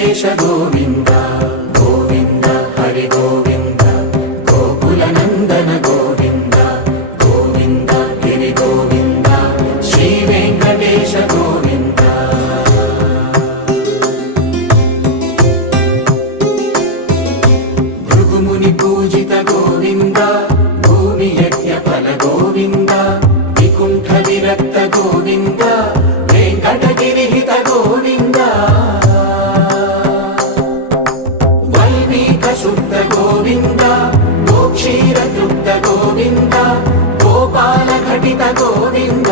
ವೆಂಕಟೇಶ ಗೋವಿಂದ ಗೋವಿಂದ ಹರಿ ಗೋವಿಂದ ಗೋಕುಲ ನಂದನ ಗೋವಿಂದ ಗೋವಿಂದ ಗಿರಿ ಗೋವಿಂದ ಶ್ರೀ ವೆಂಕಟೇಶ ಗೋವಿಂದ ಭೃಗುಮುನಿ ಪೂಜಿತ ಗೋವಿಂದ ಭೂಮಿ ಯಜ್ಞ ಫಲ ಗೋವಿಂದ ವಿಕುಂಠ ವಿರಕ್ತ ಗೋವಿಂದ ವೆಂಕಟಗಿರಿ ಹಿತ ಗೋವಿಂದ ವಲ್ಮೀಕ ಶುದ್ಧ ಗೋವಿಂದ ಗೋಕ್ಷೀರ ತೃಪ್ತ ಗೋವಿಂದ ಗೋಪಾಲ ಘಟಿತ ಗೋವಿಂದ